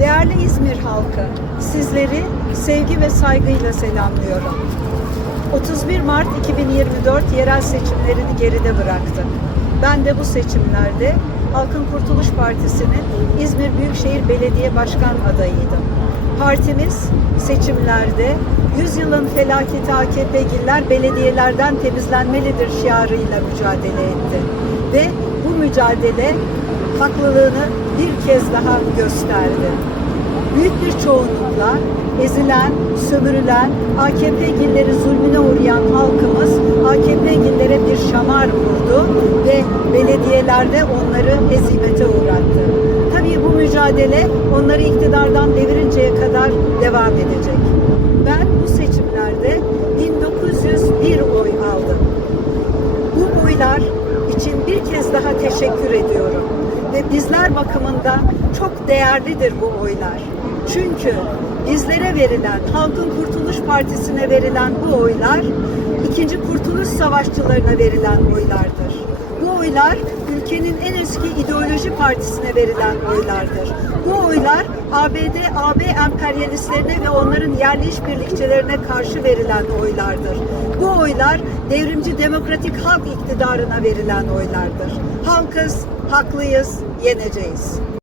Değerli İzmir halkı, sizleri sevgi ve saygıyla selamlıyorum. 31 Mart 2024 yerel seçimlerini geride bıraktık. Ben de bu seçimlerde Halkın Kurtuluş Partisi'nin İzmir Büyükşehir Belediye Başkan adayıydım. Partimiz seçimlerde 100 yılın felaketi AKP'liler belediyelerden temizlenmelidir şiarıyla mücadele etti. Ve bu mücadele haklılığını bir kez daha gösterdi. Büyük bir çoğunlukla ezilen, sömürülen, AKP-gilleri zulmüne uğrayan halkımız AKP-gillere bir şamar vurdu ve belediyelerde onları ezimete uğrattı. Tabii bu mücadele onları iktidardan devirinceye kadar devam edecek. Ben bu seçimlerde 1901 oy aldım. Bu oylar için bir kez daha teşekkür ediyorum. Ve bizler bakımından çok değerlidir bu oylar. Çünkü bizlere verilen, Halkın Kurtuluş Partisi'ne verilen bu oylar, ikinci Kurtuluş Savaşçılarına verilen oylardır. Bu oylar ülkenin en eski ideoloji partisine verilen oylardır. Bu oylar ABD, AB emperyalistlerine ve onların yerli işbirlikçilerine karşı verilen oylardır. Bu oylar devrimci demokratik halk iktidarına verilen oylardır. Halkız, haklıyız, yeneceğiz.